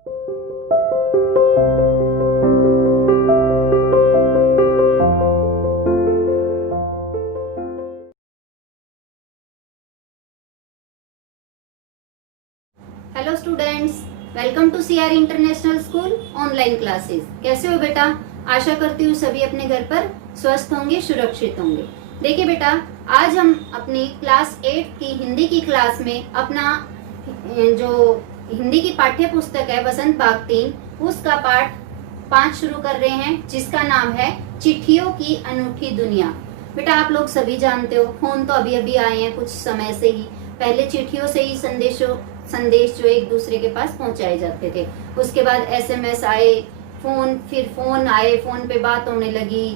Hello students, welcome to CR international school online classes. कैसे हो बेटा? आशा करती हूँ सभी अपने घर पर स्वस्थ होंगे, सुरक्षित होंगे। देखिए बेटा, आज हम अपनी क्लास 8 की हिंदी की क्लास में अपना जो हिंदी की पाठ्य पुस्तक है वसंत भाग 3, उसका पाठ 5 शुरू कर रहे हैं, जिसका नाम है चिट्ठियों की अनूठी दुनिया। बेटा, आप लोग सभी जानते हो, फोन तो अभी अभी आए हैं कुछ समय से ही। पहले चिट्ठियों से ही संदेश जो एक दूसरे के पास पहुंचाए जाते थे। उसके बाद एसएमएस आए, फिर फोन आए, फोन पे बात होने लगी।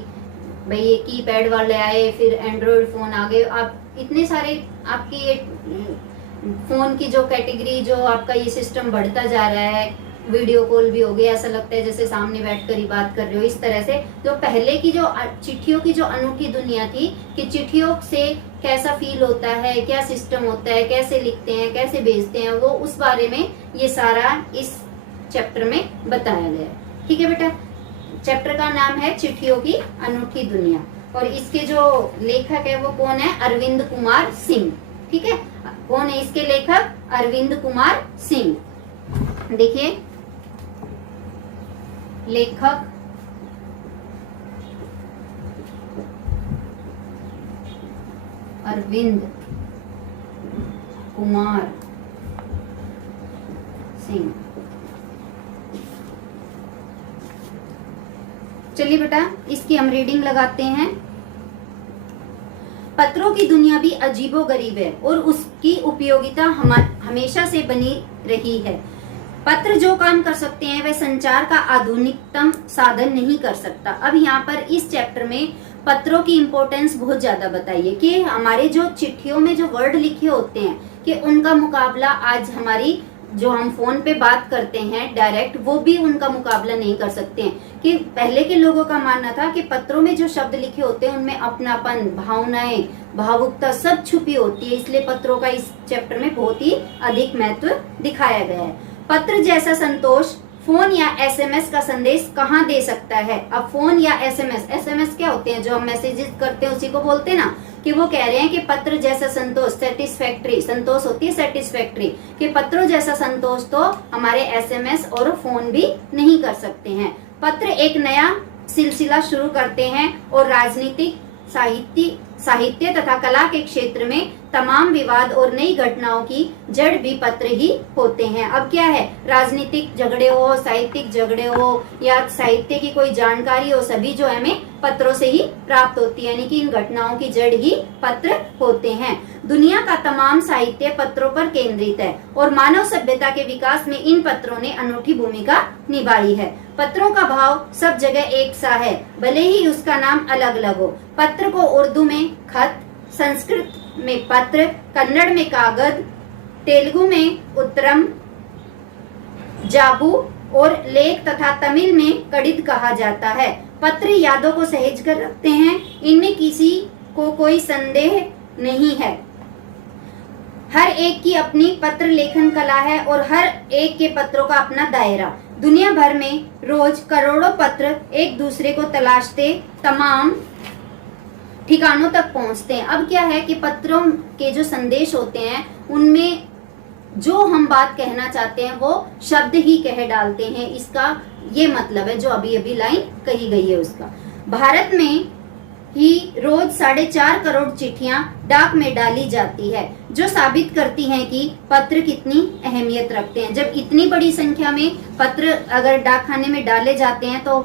भाई ये कीपैड वाले आए, फिर एंड्रॉइड फोन आ गए। आप इतने सारे आपकी ये फोन की जो कैटेगरी, जो आपका ये सिस्टम बढ़ता जा रहा है। वीडियो कॉल भी हो गया, ऐसा लगता है जैसे सामने बैठकर ही बात कर रहे हो। इस तरह से जो पहले की जो चिट्ठियों की जो अनूठी दुनिया थी कि चिट्ठियों से कैसा फील होता है, क्या सिस्टम होता है, कैसे लिखते हैं, कैसे भेजते हैं, वो उस बारे में ये सारा इस चैप्टर में बताया गया है। ठीक है बेटा, चैप्टर का नाम है चिट्ठियों की अनूठी दुनिया, और इसके जो लेखक है वो कौन है? अरविंद कुमार सिंह। ठीक है, कौन है इसके लेखक? अरविंद कुमार सिंह। देखिए, लेखक अरविंद कुमार सिंह। चलिए बेटा, इसकी हम रीडिंग लगाते हैं। पत्रों की दुनिया भी अजीबोगरीब है और उसकी उपयोगिता हमेशा से बनी रही है। पत्र जो काम कर सकते हैं वह संचार का आधुनिकतम साधन नहीं कर सकता। अब यहाँ पर इस चैप्टर में पत्रों की इम्पोर्टेंस बहुत ज्यादा बताइए कि हमारे जो चिट्ठियों में जो वर्ड लिखे होते हैं कि उनका मुकाबला आज हमारी जो हम फोन पे बात करते हैं डायरेक्ट, वो भी उनका मुकाबला नहीं कर सकते हैं। कि पहले के लोगों का मानना था कि पत्रों में जो शब्द लिखे होते हैं उनमें अपनापन, भावनाएं, भावुकता सब छुपी होती है। इसलिए पत्रों का इस चैप्टर में बहुत ही अधिक महत्व दिखाया गया है। पत्र जैसा संतोष फोन या एसएमएस का संदेश कहाँ दे सकता है? अब फोन या एसएमएस क्या होते हैं? जो हम मैसेजेस करते हैं उसी को बोलते हैं ना। कि वो कह रहे हैं कि पत्र जैसा संतोष, सेटिस्फैक्ट्री, संतोष होती है सेटिस्फैक्ट्री, कि पत्रों जैसा संतोष तो हमारे एसएमएस और फोन भी नहीं कर सकते हैं। पत्र एक नया सिलसिला शुरू करते हैं और राजनीतिक, साहित्य तथा कला के क्षेत्र में तमाम विवाद और नई घटनाओं की जड़ भी पत्र ही होते हैं। अब क्या है, राजनीतिक झगड़े हो, साहित्यिक झगड़े हो, या साहित्य की कोई जानकारी हो, सभी जो है हमें पत्रों से ही प्राप्त होती है। यानी कि इन घटनाओं की जड़ ही पत्र होते हैं। दुनिया का तमाम साहित्य पत्रों पर केंद्रित है और मानव सभ्यता के विकास में इन पत्रों ने अनूठी भूमिका निभाई है। पत्रों का भाव सब जगह एक सा है, भले ही उसका नाम अलग अलग हो। पत्र को उर्दू में खत, संस्कृत में पत्र, कन्नड़ में कागज, तेलुगु में उत्तरम, जाबू और लेख तथा तमिल में कड़ित कहा जाता है। पत्र यादों को सहेज कर रखते हैं, इनमें किसी को कोई संदेह नहीं है। हर एक की अपनी पत्र लेखन कला है और हर एक के पत्रों का अपना दायरा। दुनिया भर में रोज करोड़ों पत्र एक दूसरे को तलाशते तमाम ठिकानों तक पहुंचते हैं। अब क्या है कि पत्रों के जो संदेश होते हैं उनमें जो हम बात कहना चाहते हैं वो शब्द ही कह डालते हैं। इसका ये मतलब है जो अभी अभी लाइन कही गई है उसका। भारत में ही रोज 4.5 करोड़ चिट्ठियां डाक में डाली जाती है, जो साबित करती हैं कि पत्र कितनी अहमियत रखते हैं। जब इतनी बड़ी संख्या में पत्र अगर डाकखाने में डाले जाते हैं तो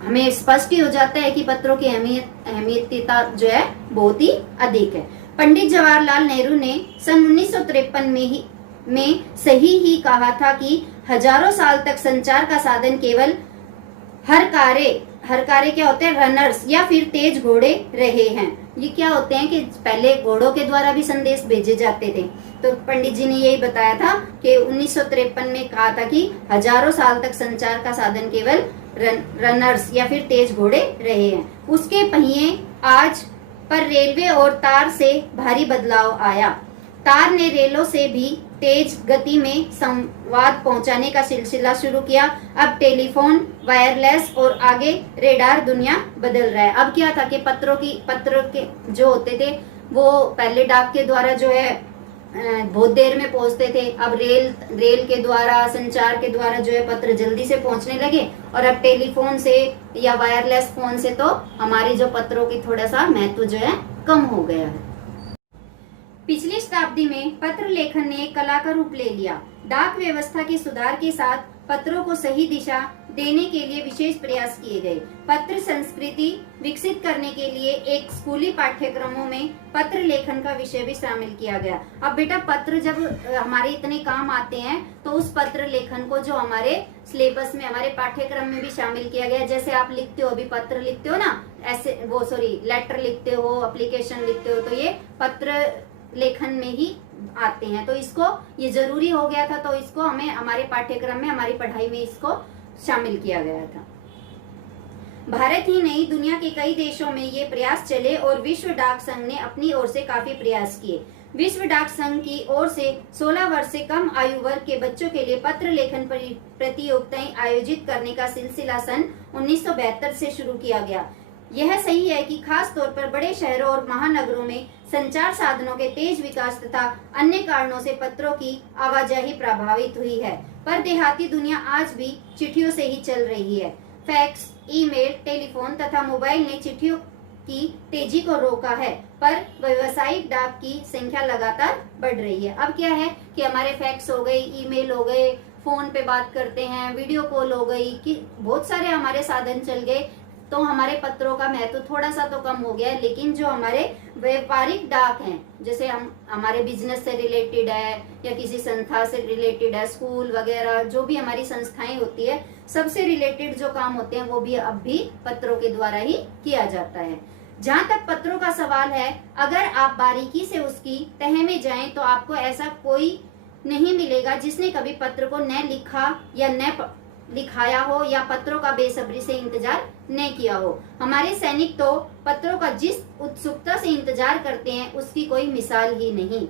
हमें स्पष्ट ही हो जाता है कि पत्रों की अहमियतता जो है बहुत ही अधिक है। पंडित जवाहरलाल नेहरू ने सन 1953 में सही ही कहा था कि हजारों साल तक संचार का साधन केवल हर कार्य क्या होते हैं? रनर्स या फिर तेज घोड़े रहे हैं। ये क्या होते हैं कि पहले घोड़ों के द्वारा भी संदेश भेजे जाते थे। तो पंडित जी ने यही बताया था कि 1953 में कहा था कि हजारों साल तक संचार का साधन केवल रनर्स या फिर तेज घोड़े रहे हैं। उसके पहिए आज पर रेलवे और तार से भारी बदलाव आया। तार ने रेलों से भी तेज गति में संवाद पहुंचाने का सिलसिला शुरू किया। अब टेलीफोन, वायरलेस और आगे रेडार, दुनिया बदल रहा है। अब क्या था कि पत्र के जो होते थे वो पहले डाक के द्वारा जो है बहुत देर में पहुंचते थे। अब रेल के द्वारा, संचार के द्वारा जो है पत्र जल्दी से पहुंचने लगे। और अब टेलीफोन से या वायरलेस फोन से तो हमारे जो पत्रों की थोड़ा सा महत्व जो है कम हो गया है। पिछली शताब्दी में पत्र लेखन ने एक कला का रूप ले लिया। डाक व्यवस्था के सुधार के साथ पत्रों को सही दिशा देने के लिए विशेष प्रयास किए गए। पत्र संस्कृति विकसित करने के लिए एक स्कूली पाठ्यक्रमों में पत्र लेखन का विषय भी शामिल किया गया। अब बेटा पत्र जब हमारे इतने काम आते हैं तो उस पत्र लेखन को जो हमारे सिलेबस में, हमारे पाठ्यक्रम में भी शामिल किया गया। जैसे आप लिखते हो, अभी पत्र लिखते हो ना, ऐसे लेटर लिखते हो, एप्लीकेशन लिखते हो, तो ये पत्र लेखन में ही आते हैं। तो इसको ये जरूरी हो गया था, तो इसको हमें हमारे पाठ्यक्रम में, हमारी पढ़ाई में इसको शामिल किया गया था। भारत ही नहीं, दुनिया के कई देशों में ये प्रयास चले और विश्व डाक संघ ने अपनी ओर से काफी प्रयास किए। विश्व डाक संघ की ओर से 16 वर्ष से कम आयु वर्ग के बच्चों के लिए पत्र लेखन प्रतियोगिताएं आयोजित करने का सिलसिला सन 1972 से शुरू किया गया। यह सही है कि खास तौर पर बड़े शहरों और महानगरों में संचार साधनों के तेज विकास तथा अन्य कारणों से पत्रों की आवाजाही प्रभावित हुई है, पर देहाती दुनिया आज भी चिट्ठियों से ही चल रही है। फैक्स, ईमेल, टेलीफोन तथा मोबाइल ने चिट्ठियों की तेजी को रोका है, पर व्यावसायिक डाक की संख्या लगातार बढ़ रही है। अब क्या है कि हमारे फैक्स हो गए, ईमेल हो गए, फोन पे बात करते हैं, वीडियो कॉल हो गई, कि बहुत सारे हमारे साधन चल गए, तो हमारे पत्रों का महत्व थोड़ा सा तो कम हो गया है। लेकिन जो हमारे व्यापारिक डाक हैं, जैसे हमारे बिजनेस से रिलेटेड है या किसी संस्था से रिलेटेड है, स्कूल वगैरह जो भी हमारी संस्थाएं होती है, सबसे रिलेटेड जो काम होते हैं वो भी अब भी पत्रों के द्वारा ही किया जाता है। जहाँ तक पत्रों का सवाल है, अगर आप बारीकी से उसकी तह में जाएं तो आपको ऐसा कोई नहीं मिलेगा जिसने कभी पत्र को न लिखा या न लिखाया हो या पत्रों का बेसब्री से इंतजार न किया हो। हमारे सैनिक तो पत्रों का जिस उत्सुकता से इंतजार करते हैं उसकी कोई मिसाल ही नहीं।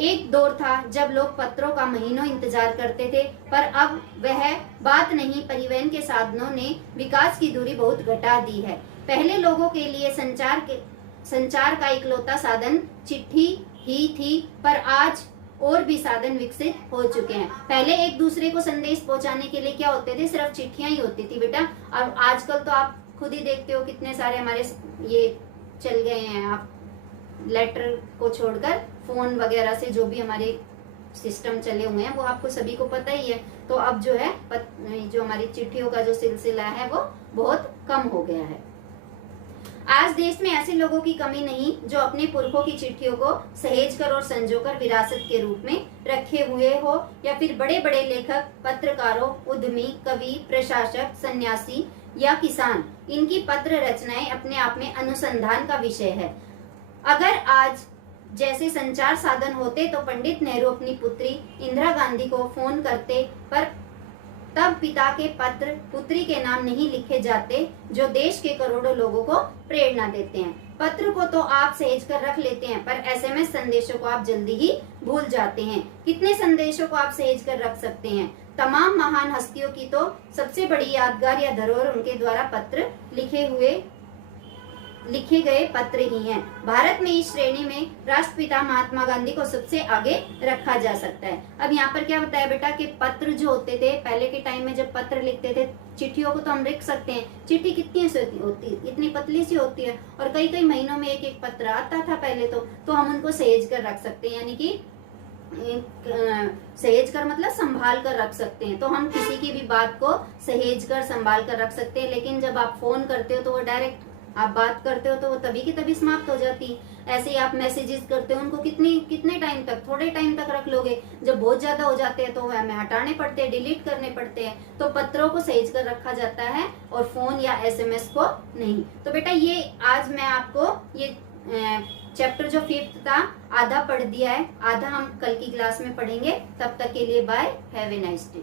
एक दौर था जब लोग पत्रों का महीनों इंतजार करते थे, पर अब वह बात नहीं। परिवहन के साधनों ने विकास की दूरी बहुत घटा दी है। पहले लोगों के लिए संचार का इकलौता साधन चिट्ठी ही थी, पर आज और भी साधन विकसित हो चुके हैं। पहले एक दूसरे को संदेश पहुंचाने के लिए क्या होते थे, सिर्फ चिट्ठियां ही होती थी बेटा। अब आजकल तो आप खुद ही देखते हो कितने सारे हमारे ये चल गए हैं। आप लेटर को छोड़कर फोन वगैरह से जो भी हमारे सिस्टम चले हुए हैं वो आपको सभी को पता ही है। तो अब जो है जो हमारी चिट्ठियों का जो सिलसिला है वो बहुत कम हो गया है। आज देश में ऐसे लोगों की कमी नहीं जो अपने पुरखों की चिट्ठियों को सहेज कर और संजोकर विरासत के रूप में रखे हुए हो, या फिर बड़े बड़े लेखक, पत्रकारों, उद्यमी, कवि, प्रशासक, सन्यासी या किसान, इनकी पत्र रचनाएं अपने आप में अनुसंधान का विषय है। अगर आज जैसे संचार साधन होते तो पंडित नेहरू अपनी पुत्री इंदिरा गांधी को फोन करते, पर तब पिता के पत्र पुत्री के नाम नहीं लिखे जाते जो देश के करोड़ों लोगों को प्रेरणा देते हैं। पत्र को तो आप सहेज कर रख लेते हैं, पर एसएमएस संदेशों को आप जल्दी ही भूल जाते हैं। कितने संदेशों को आप सहेज कर रख सकते हैं? तमाम महान हस्तियों की तो सबसे बड़ी यादगार या धरोहर उनके द्वारा पत्र लिखे गए पत्र ही हैं। भारत में इस श्रेणी में राष्ट्रपिता महात्मा गांधी को सबसे आगे रखा जा सकता है। अब यहाँ पर क्या बताया बेटा कि पत्र जो होते थे पहले के टाइम में, जब पत्र लिखते थे, चिट्ठियों को तो हम लिख सकते हैं। चिट्ठी कितनी सी होती, इतनी पतली सी होती है, और कई कई महीनों में एक एक पत्र आता था पहले तो हम उनको सहेज कर रख सकते हैं, यानी कि सहेज कर मतलब संभाल कर रख सकते हैं। तो हम किसी की भी बात को सहेज कर संभाल कर रख सकते हैं। लेकिन जब आप फोन करते हो तो वो डायरेक्ट आप बात करते हो तो वो तभी की तभी समाप्त हो जाती है। ऐसे ही आप मैसेजेस करते हो, उनको कितने टाइम तक, थोड़े टाइम तक रख लोगे। जब बहुत ज्यादा हो जाते हैं तो हमें हटाने पड़ते हैं, डिलीट करने पड़ते हैं। तो पत्रों को सहेज कर रखा जाता है और फोन या एसएमएस को नहीं। तो बेटा ये आज मैं आपको ये चैप्टर जो 5th था आधा पढ़ दिया है, आधा हम कल की क्लास में पढ़ेंगे। तब तक के लिए bye, have a nice day.